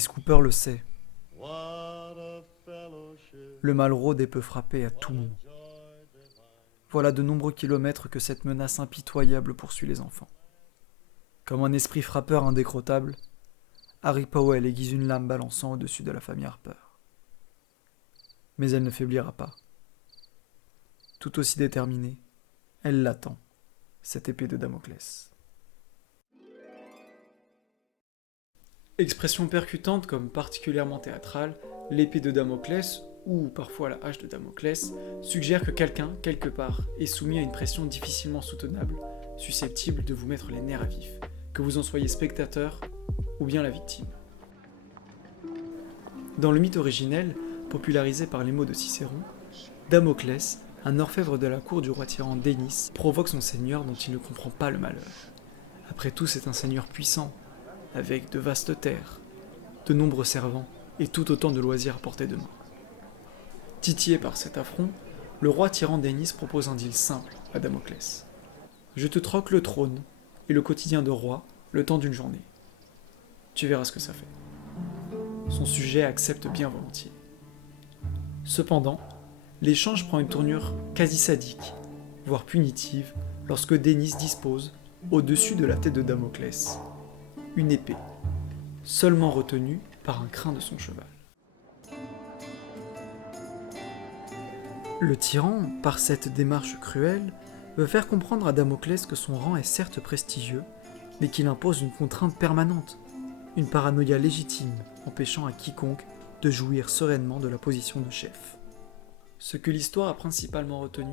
Alice Cooper le sait. Le mal rôde et peut frapper à tout moment. Voilà de nombreux kilomètres que cette menace impitoyable poursuit les enfants. Comme un esprit frappeur indécrottable, Harry Powell aiguise une lame balançant au-dessus de la famille Harper. Mais elle ne faiblira pas. Tout aussi déterminée, elle l'attend, cette épée de Damoclès. Expression percutante comme particulièrement théâtrale, l'épée de Damoclès, ou parfois la hache de Damoclès, suggère que quelqu'un, quelque part, est soumis à une pression difficilement soutenable, susceptible de vous mettre les nerfs à vif, que vous en soyez spectateur ou bien la victime. Dans le mythe originel, popularisé par les mots de Cicéron, Damoclès, un orfèvre de la cour du roi tyran Dénis, provoque son seigneur dont il ne comprend pas le malheur. Après tout, c'est un seigneur puissant, avec de vastes terres, de nombreux servants et tout autant de loisirs à portée de main. Titillé par cet affront, le roi tyran Dénis propose un deal simple à Damoclès. Je te troque le trône et le quotidien de roi le temps d'une journée. Tu verras ce que ça fait. Son sujet accepte bien volontiers. Cependant, l'échange prend une tournure quasi sadique, voire punitive, lorsque Dénis dispose, au-dessus de la tête de Damoclès, une épée, seulement retenue par un crin de son cheval. Le tyran, par cette démarche cruelle, veut faire comprendre à Damoclès que son rang est certes prestigieux, mais qu'il impose une contrainte permanente, une paranoïa légitime, empêchant à quiconque de jouir sereinement de la position de chef. Ce que l'histoire a principalement retenu,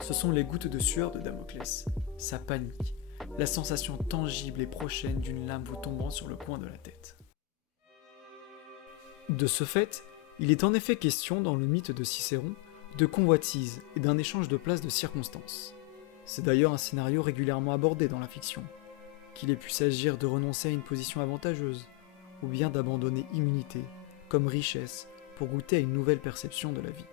ce sont les gouttes de sueur de Damoclès, sa panique, la sensation tangible et prochaine d'une lame vous tombant sur le coin de la tête. De ce fait, il est en effet question dans le mythe de Cicéron de convoitise et d'un échange de places de circonstances. C'est d'ailleurs un scénario régulièrement abordé dans la fiction, qu'il ait pu s'agir de renoncer à une position avantageuse, ou bien d'abandonner immunité, comme richesse, pour goûter à une nouvelle perception de la vie.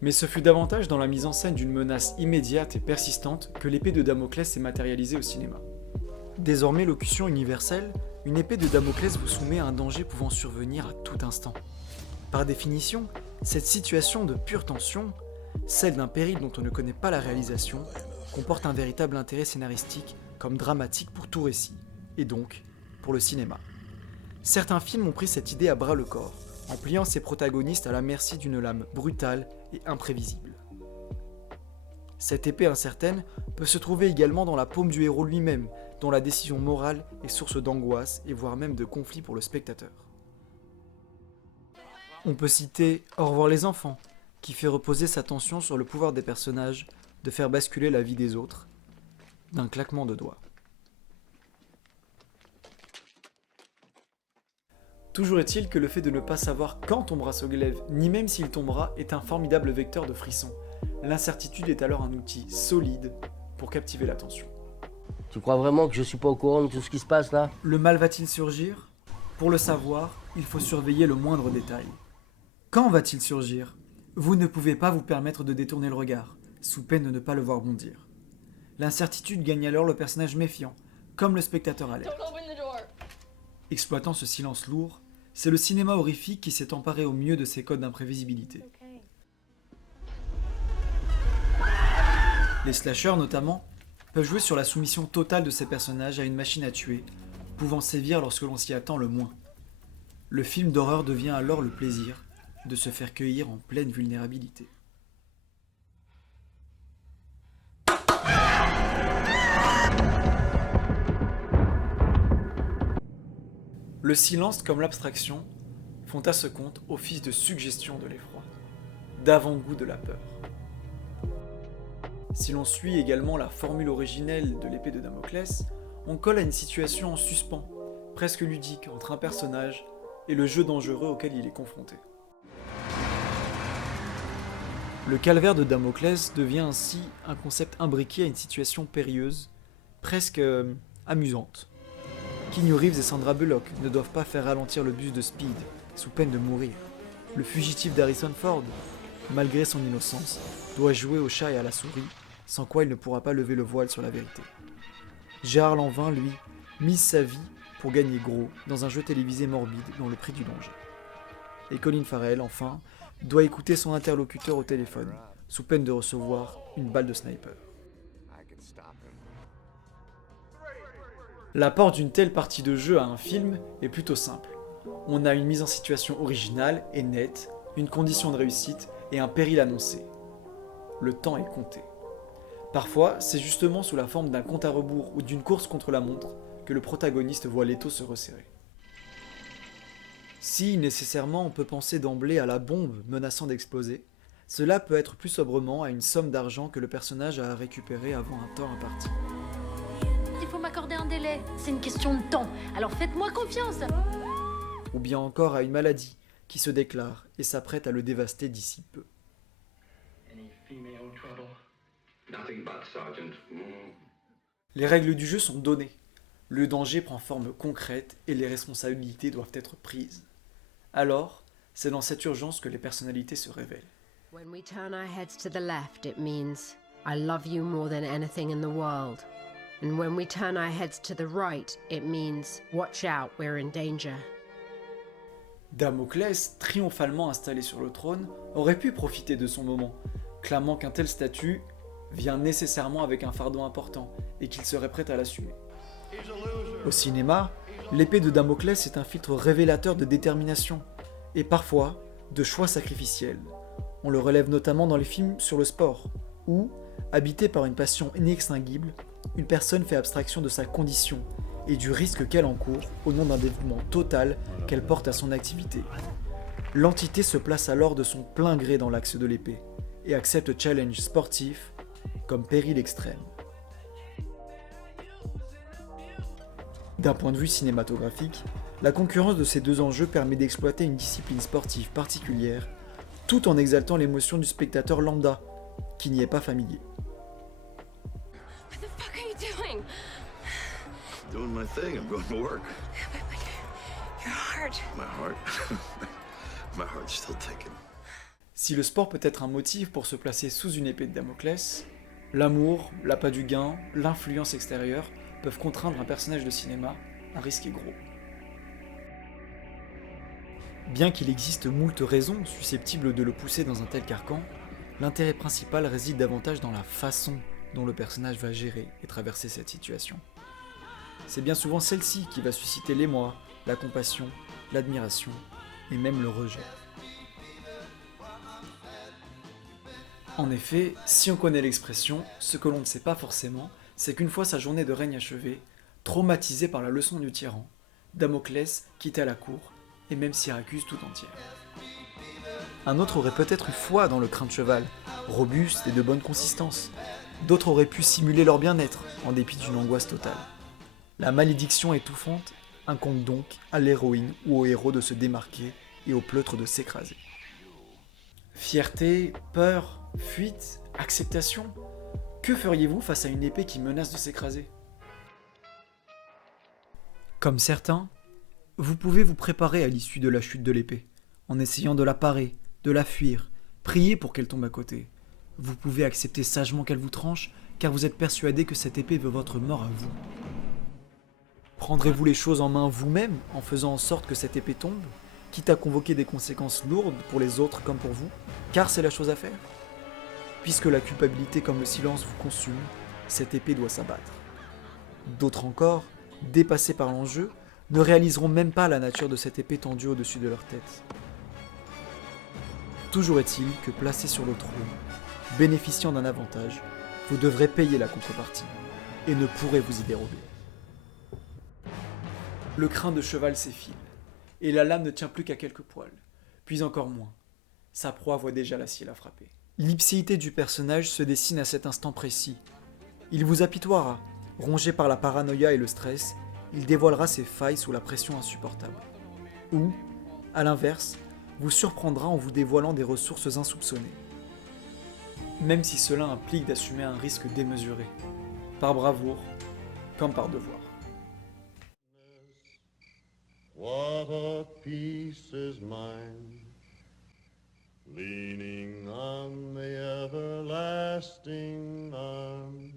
Mais ce fut davantage dans la mise en scène d'une menace immédiate et persistante que l'épée de Damoclès s'est matérialisée au cinéma. Désormais locution universelle, une épée de Damoclès vous soumet à un danger pouvant survenir à tout instant. Par définition, cette situation de pure tension, celle d'un péril dont on ne connaît pas la réalisation, comporte un véritable intérêt scénaristique comme dramatique pour tout récit, et donc pour le cinéma. Certains films ont pris cette idée à bras-le-corps, en pliant ses protagonistes à la merci d'une lame brutale et imprévisible. Cette épée incertaine peut se trouver également dans la paume du héros lui-même, dont la décision morale est source d'angoisse et voire même de conflit pour le spectateur. On peut citer Au revoir les enfants, qui fait reposer sa tension sur le pouvoir des personnages de faire basculer la vie des autres, d'un claquement de doigts. Toujours est-il que le fait de ne pas savoir quand tombera ce glaive, ni même s'il tombera, est un formidable vecteur de frissons. L'incertitude est alors un outil solide pour captiver l'attention. Tu crois vraiment que je suis pas au courant de tout ce qui se passe là? Le mal va-t-il surgir? Pour le savoir, il faut surveiller le moindre détail. Quand va-t-il surgir? Vous ne pouvez pas vous permettre de détourner le regard, sous peine de ne pas le voir bondir. L'incertitude gagne alors le personnage méfiant, comme le spectateur alerte. Exploitant ce silence lourd, c'est le cinéma horrifique qui s'est emparé au mieux de ces codes d'imprévisibilité. Les slashers notamment peuvent jouer sur la soumission totale de ces personnages à une machine à tuer, pouvant sévir lorsque l'on s'y attend le moins. Le film d'horreur devient alors le plaisir de se faire cueillir en pleine vulnérabilité. Le silence comme l'abstraction font à ce compte office de suggestion de l'effroi, d'avant-goût de la peur. Si l'on suit également la formule originelle de l'épée de Damoclès, on colle à une situation en suspens, presque ludique, entre un personnage et le jeu dangereux auquel il est confronté. Le calvaire de Damoclès devient ainsi un concept imbriqué à une situation périlleuse, presque amusante. Keanu Reeves et Sandra Bullock ne doivent pas faire ralentir le bus de Speed, sous peine de mourir. Le fugitif d'Harrison Ford, malgré son innocence, doit jouer au chat et à la souris, sans quoi il ne pourra pas lever le voile sur la vérité. Gérard Lanvin, lui, mise sa vie pour gagner gros dans un jeu télévisé morbide dans le prix du danger. Et Colin Farrell, enfin, doit écouter son interlocuteur au téléphone, sous peine de recevoir une balle de sniper. L'apport d'une telle partie de jeu à un film est plutôt simple. On a une mise en situation originale et nette, une condition de réussite et un péril annoncé. Le temps est compté. Parfois, c'est justement sous la forme d'un compte à rebours ou d'une course contre la montre que le protagoniste voit l'étau se resserrer. Si, nécessairement, on peut penser d'emblée à la bombe menaçant d'exploser, cela peut être plus sobrement à une somme d'argent que le personnage a à récupérer avant un temps imparti. Il faut m'accorder un délai, c'est une question de temps, alors faites-moi confiance. Ou bien encore à une maladie qui se déclare et s'apprête à le dévaster d'ici peu. Les règles du jeu sont données. Le danger prend forme concrète et les responsabilités doivent être prises. Alors, c'est dans cette urgence que les personnalités se révèlent. When we turn our heads to the left, it means I love you more than anything in the world. And when we turn our heads to the right, it means watch out, we're in danger. Damoclès, triomphalement installé sur le trône, aurait pu profiter de son moment, clamant qu'un tel statut vient nécessairement avec un fardeau important et qu'il serait prêt à l'assumer. Au cinéma, l'épée de Damoclès est un filtre révélateur de détermination et parfois de choix sacrificiels. On le relève notamment dans les films sur le sport, où, habité par une passion inextinguible, une personne fait abstraction de sa condition et du risque qu'elle encourt au nom d'un dévouement total qu'elle porte à son activité. L'entité se place alors de son plein gré dans l'axe de l'épée et accepte le challenge sportif comme péril extrême. D'un point de vue cinématographique, la concurrence de ces deux enjeux permet d'exploiter une discipline sportive particulière tout en exaltant l'émotion du spectateur lambda, qui n'y est pas familier. What the fuck are you doing? Doing my thing. I'm going to work. Your heart. My heart. My heart's still ticking. Si le sport peut être un motif pour se placer sous une épée de Damoclès, l'amour, l'appât du gain, l'influence extérieure peuvent contraindre un personnage de cinéma à risquer gros. Bien qu'il existe moult raisons susceptibles de le pousser dans un tel carcan, l'intérêt principal réside davantage dans la façon dont le personnage va gérer et traverser cette situation. C'est bien souvent celle-ci qui va susciter l'émoi, la compassion, l'admiration et même le rejet. En effet, si on connaît l'expression, ce que l'on ne sait pas forcément, c'est qu'une fois sa journée de règne achevée, traumatisé par la leçon du tyran, Damoclès quittait la cour et même Syracuse tout entière. Un autre aurait peut-être eu foi dans le crin de cheval, robuste et de bonne consistance. D'autres auraient pu simuler leur bien-être, en dépit d'une angoisse totale. La malédiction étouffante incombe donc à l'héroïne ou au héros de se démarquer et au pleutre de s'écraser. Fierté, peur, fuite, acceptation, que feriez-vous face à une épée qui menace de s'écraser ? Comme certains, vous pouvez vous préparer à l'issue de la chute de l'épée, en essayant de la parer, de la fuir, prier pour qu'elle tombe à côté. Vous pouvez accepter sagement qu'elle vous tranche, car vous êtes persuadé que cette épée veut votre mort à vous. Prendrez-vous les choses en main vous-même, en faisant en sorte que cette épée tombe, quitte à convoquer des conséquences lourdes pour les autres comme pour vous, car c'est la chose à faire ? Puisque la culpabilité comme le silence vous consume, cette épée doit s'abattre. D'autres encore, dépassés par l'enjeu, ne réaliseront même pas la nature de cette épée tendue au-dessus de leur tête. Toujours est-il que placé sur le trône, bénéficiant d'un avantage, vous devrez payer la contrepartie, et ne pourrez vous y dérober. Le crin de cheval s'effile, et la lame ne tient plus qu'à quelques poils, puis encore moins. Sa proie voit déjà l'acier la frapper. L'ipséité du personnage se dessine à cet instant précis. Il vous apitoiera, rongé par la paranoïa et le stress, il dévoilera ses failles sous la pression insupportable. Ou, à l'inverse, vous surprendra en vous dévoilant des ressources insoupçonnées. Même si cela implique d'assumer un risque démesuré, par bravoure comme par devoir. What a peace is mine, leaning on the everlasting arms.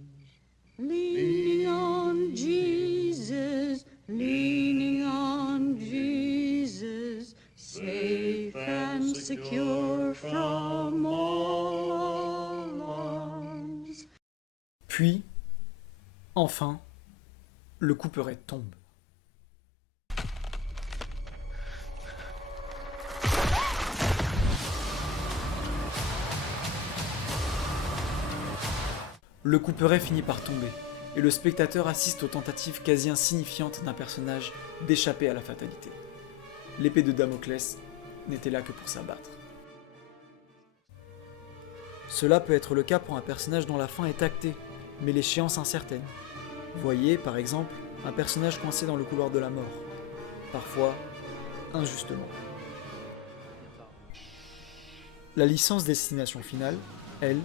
Leaning on Jesus, leaning on Jesus, safe and secure from all alarms. Puis, enfin, le couperet tombe. Le couperet finit par tomber, et le spectateur assiste aux tentatives quasi insignifiantes d'un personnage d'échapper à la fatalité. L'épée de Damoclès n'était là que pour s'abattre. Cela peut être le cas pour un personnage dont la fin est actée, mais l'échéance incertaine. Voyez, par exemple, un personnage coincé dans le couloir de la mort, parfois injustement. La licence Destination Finale, elle,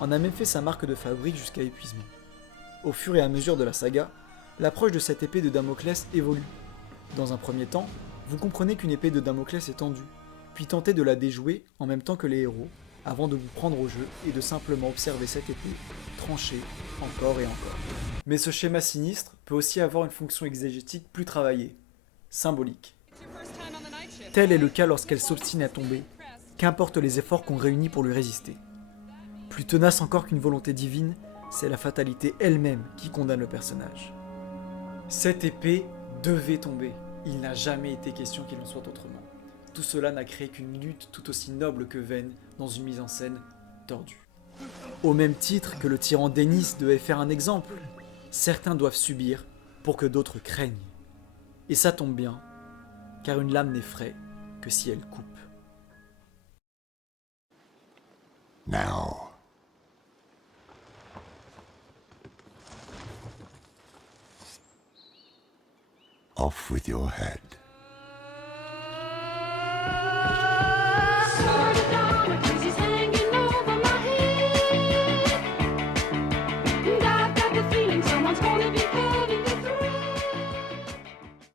en a même fait sa marque de fabrique jusqu'à épuisement. Au fur et à mesure de la saga, l'approche de cette épée de Damoclès évolue. Dans un premier temps, vous comprenez qu'une épée de Damoclès est tendue, puis tentez de la déjouer en même temps que les héros, avant de vous prendre au jeu et de simplement observer cette épée, trancher encore et encore. Mais ce schéma sinistre peut aussi avoir une fonction exégétique plus travaillée, symbolique. Tel est le cas lorsqu'elle s'obstine à tomber, qu'importe les efforts qu'on réunit pour lui résister. Plus tenace encore qu'une volonté divine, c'est la fatalité elle-même qui condamne le personnage. Cette épée devait tomber. Il n'a jamais été question qu'il en soit autrement. Tout cela n'a créé qu'une lutte tout aussi noble que vaine dans une mise en scène tordue. Au même titre que le tyran d'Ennis devait faire un exemple, certains doivent subir pour que d'autres craignent. Et ça tombe bien, car une lame n'effraie que si elle coupe. Now. Off with your head.